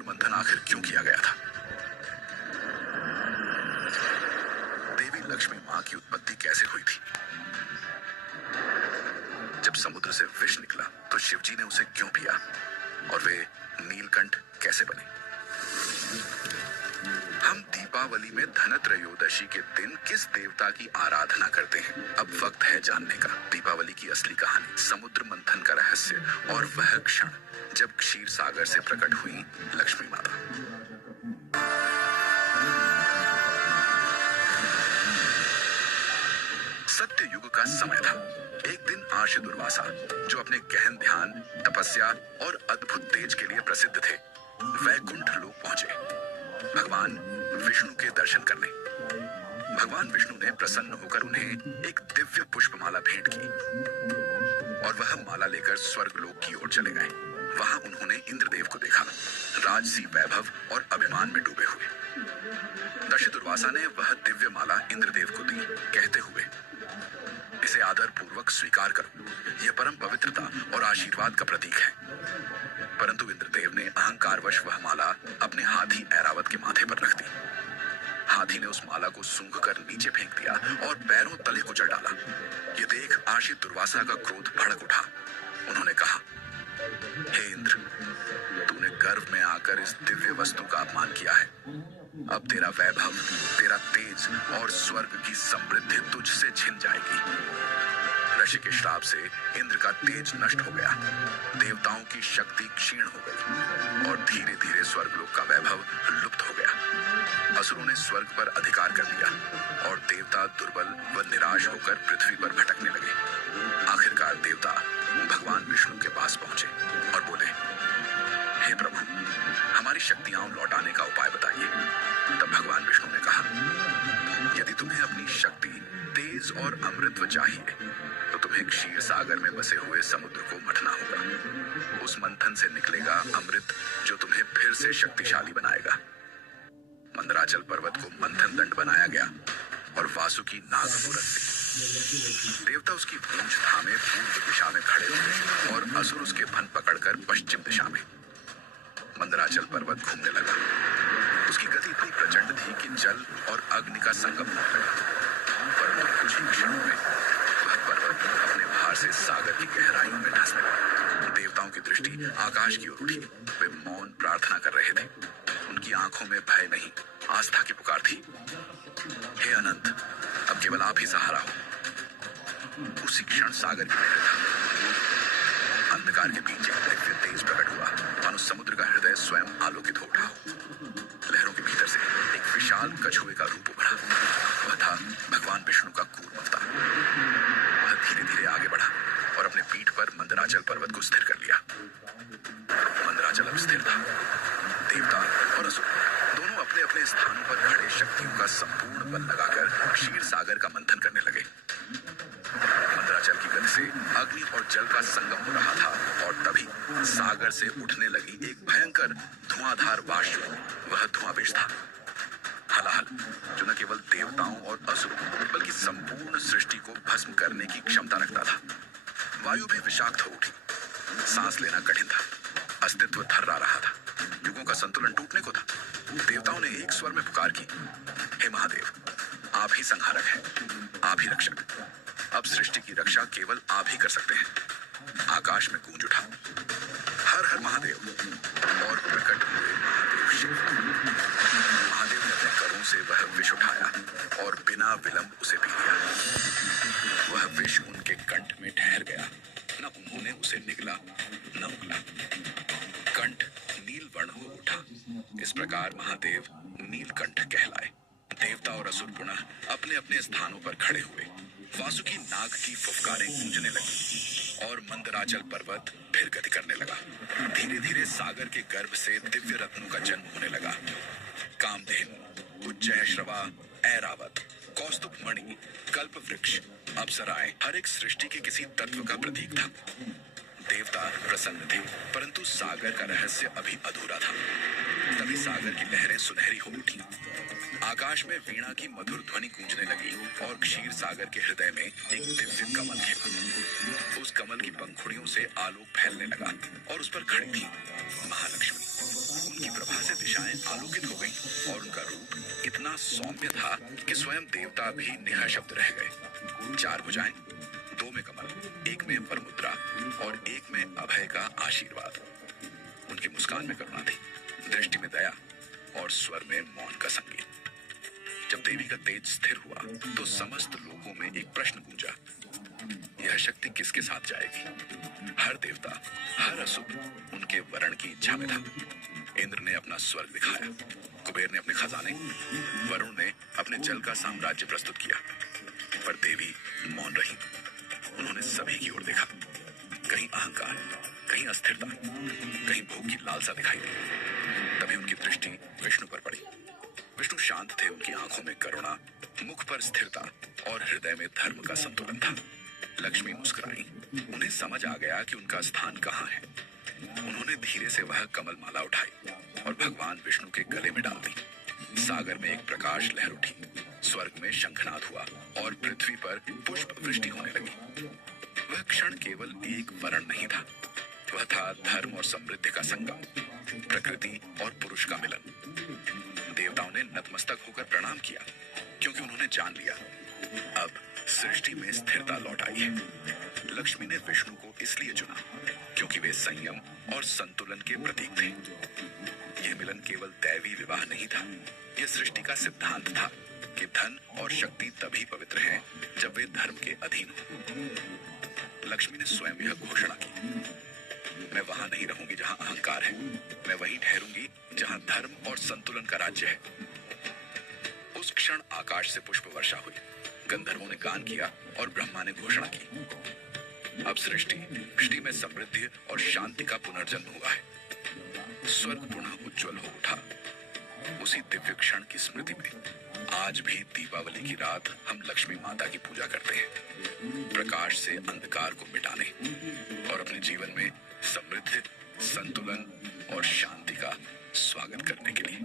मंथन आखिर क्यों किया गया था? देवी लक्ष्मी मां की उत्पत्ति कैसे हुई थी? जब समुद्र से विष निकला तो शिवजी ने उसे क्यों पिया? और वे नीलकंठ कैसे बने? हम दीपावली में धनत्रयोदशी के दिन किस देवता की आराधना करते हैं? अब वक्त है जानने का दीपावली की असली कहानी, समुद्र मंथन का रहस्य और वह क्षण जब क्षीर सागर से प्रकट हुई लक्ष्मी माता। सत्य युग का समय था। एक दिन आर्ष दुर्वासा, जो अपने गहन ध्यान, तपस्या और अद्भुत तेज के लिए प्रसिद्ध थे, वैकुंठ लोक पहुंचे भगवान विष्णु के दर्शन करने। भगवान विष्णु ने प्रसन्न होकर उन्हें एक दिव्य पुष्पमाला भेंट की और वह माला लेकर स्वर्ग लोक की ओर चले गए। वहां उन्होंने इंद्रदेव को देखा, राजसी वैभव और अभिमान में डूबे हुए। दक्ष दुर्वासा ने वह दिव्य माला इंद्रदेव को दी, कहते हुए, इसे आदर पूर्वक स्वीकार करो, यह परम पवित्रता और आशीर्वाद का प्रतीक है। परंतु इंद्रदेव ने अहंकारवश वह माला अपने हाथी ऐरावत के माथे पर रख दी। हाथी ने उस माला को सूंघकर नीचे फेंक दिया और पैरों तले कुचल डाला। ये देख आशित दुर्वासा का क्रोध भड़क उठा। उन्होंने कहा, हे इंद्र, तूने गर्व में आकर इस दिव्य वस्तु का अपमान किया है। अब तेरा वैभव, तेरा तेज और स्वर्ग की समृद्धि तुझसे छिन जाएगी। ऋषि के श्राप से इंद्र का तेज नष्ट हो गया, देवताओं की शक्ति क्षीण हो गई और धीरे धीरे स्वर्गलोक का वैभव लुप्त हो गया। असुरों ने स्वर्ग पर अधिकार कर लिया और देवता दुर्बल व निराश होकर पृथ्वी पर भटकने लगे। आखिरकार देवता भगवान विष्णु के पास पहुंचे और बोले, हे प्रभु, हमारी शक्तियां लौटाने का उपाय बताइए। तब भगवान विष्णु ने कहा, यदि तुम्हें अपनी शक्ति, तेज और अमृतत्व चाहिए तो तुम्हें क्षीर सागर में बसे हुए समुद्र को मथना होगा। उस मंथन से निकलेगा अमृत जो तुम्हें फिर से शक्तिशाली बनाएगा। मंदराचल पर्वत को मंथन दंड बनाया गया और वासुकी नाग मूरत से देवता उसकी पूंछ थामे पूर्व दिशा में खड़े हुए और असुर उसके फन पकड़कर पश्चिम दिशा में। मंदराचल पर्वत घूमने लगा। उसकी गति इतनी प्रचंड थी कि जल और अग्नि का संगम होने लगा। परंतु कुछ ही क्षणों में वह पर्वत अपने भार से सागर की गहराइयों में धंसने लगा। देवताओं की दृष्टि आकाश की ओर उठी। वे मौन प्रार्थना कर रहे थे। उनकी आंखों में भय नहीं, आस्था की पुकार थी। हे अनंत, अब केवल आप ही सहारा हो। उसी क्षण सागर की लहर था। अंधकार के बीच एक दिव्य तेज प्रकट हुआ, मानो समुद्र का हृदय स्वयं आलोकित हो उठा। लहरों के भीतर से एक विशाल कछुए का रूप उभरा। वह था भगवान विष्णु का कूर्म अवतार। वह धीरे धीरे आगे बढ़ा और अपने पीठ पर मंदराचल पर्वत को स्थिर कर लिया। मंदराचल अब स्थिर था। देवता और असुर दोनों अपने अपने स्थानों पर खड़े शक्तियों का संपूर्ण बल लगाकर क्षीर सागर का मंथन करने लगे। मंदराचल की गति से अग्नि और जल का संगम हो रहा था और तभी सागर से उठने लगी एक भयंकर धुआंधार वाष्प। वह धुआंविष था, हलाहल, जो न केवल देवताओं और असुरों बल्कि संपूर्ण सृष्टि को भस्म करने की क्षमता रखता था। वायु भी विषाक्त हो उठी। सांस लेना कठिन था। अस्तित्व थर्रा रहा था। युगों का संतुलन टूटने को था। देवताओं ने एक स्वर में पुकार की, हे महादेव, आप ही संहारक हैं, आप ही रक्षक। अब सृष्टि की रक्षा केवल आप ही कर सकते हैं। आकाश में गूंज उठा, हर हर महादेव, और प्रकट हुए महादेव शिव। महादेव ने अपने करों से वह विष उठाया और बिना विलंब उसे पी लिया। वह विष उनके कंठ में ठहर गया। न उन्होंने उसे निगला न उगला। कंठ नील वर्ण हो उठा। इस प्रकार महादेव नीलकंठ कहलाए। देवता और असुर पुनः अपने अपने स्थानों पर खड़े हुए। वासुकी नाग की फुफकारें गूंजने लगी और मंदराचल पर्वत फिर गति करने लगा। धीरे धीरे सागर के गर्भ से दिव्य रत्नों का जन्म होने लगा। कामधेनु, उच्चैःश्रवा, ऐरावत, कौस्तुभ मणि, कल्प वृक्ष, अप्सराएं, हर एक सृष्टि के किसी तत्व का प्रतीक था। देवता प्रसन्न थे, परंतु सागर का रहस्य अभी अधूरा था। तभी सागर की लहरें सुनहरी हो उठी। आकाश में वीणा की मधुर ध्वनि गूंजने लगी और क्षीर सागर के हृदय में एक दिव्य कमल खिला। उस कमल की पंखुड़ियों से आलोक फैलने लगा और उस पर खड़ी थी महालक्ष्मी। उनकी प्रभा से दिशाएं आलोकित हो गईं और उनका रूप इतना सौम्य था कि स्वयं देवता भी निःशब्द रह गए। चार भुजाएं, दो में कमल, एक में वरमुद्रा और एक में अभय का आशीर्वाद। उनकी मुस्कान में करुणा थी, दृष्टि में दया और स्वर में मौन का संगीत। जब देवी का तेज स्थिर हुआ तो समस्त लोगों में एक प्रश्न गूंजा, यह शक्ति किसके साथ जाएगी? हर देवता, हर असुर उनके वरण की इच्छा में था। इंद्र ने अपना स्वर्ग दिखाया, कुबेर ने अपने खजाने, वरुण ने अपने जल का साम्राज्य प्रस्तुत किया, पर देवी मौन रही। उन्होंने सभी की ओर देखा, कहीं अहंकार, कहीं अस्थिरता, कहीं भोग की लालसा दिखाई दी। तभी उनकी दृष्टि विष्णु पर पड़ी। विष्णु शांत थे, उनकी आंखों में करुणा, मुख पर स्थिरता और हृदय में धर्म का संतुलन था। लक्ष्मी मुस्कुराई, उन्हें समझ आ गया कि उनका स्थान कहाँ है। उन्होंने धीरे से वह कमल माला उठाई और भगवान विष्णु के गले में डाल दी। सागर में एक प्रकाश लहर उठी, स्वर्ग में शंखनाद हुआ और पृथ्वी पर पुष्प वृष्टि होने लगी। वह क्षण केवल एक वरण नहीं था, वह था धर्म और समृद्धि का संगम, प्रकृति और पुरुष का मिलन। देवताओं ने नतमस्तक होकर प्रणाम किया, क्योंकि उन्होंने जान लिया अब सृष्टि में स्थिरता लौट आई है। लक्ष्मी ने विष्णु को इसलिए चुना क्योंकि वे संयम और संतुलन के प्रतीक थे। यह मिलन केवल दैवी विवाह नहीं था, यह सृष्टि का सिद्धांत था कि धन और शक्ति तभी पवित्र हैं जब वे धर्म के अधीन हो। लक्ष्मी ने स्वयं यह घोषणा की, मैं वहां नहीं रहूंगी जहां अहंकार है, मैं वहीं ठहरूंगी जहां धर्म और संतुलन का राज्य है। उस क्षण आकाश से पुष्प वर्षा हुई, गंधर्वों ने गान किया और ब्रह्मा ने घोषणा की, अब सृष्टि में समृद्धि और शांति का पुनर्जन्म हुआ है। स्वर्ग पुनः उज्जवल हो उठा। उसी दिव्य क्षण की स्मृति में आज भी दीपावली की रात हम लक्ष्मी माता की पूजा करते हैं, प्रकाश से अंधकार को मिटाने और अपने जीवन में समृद्धि, संतुलन और शांति का स्वागत करने के लिए।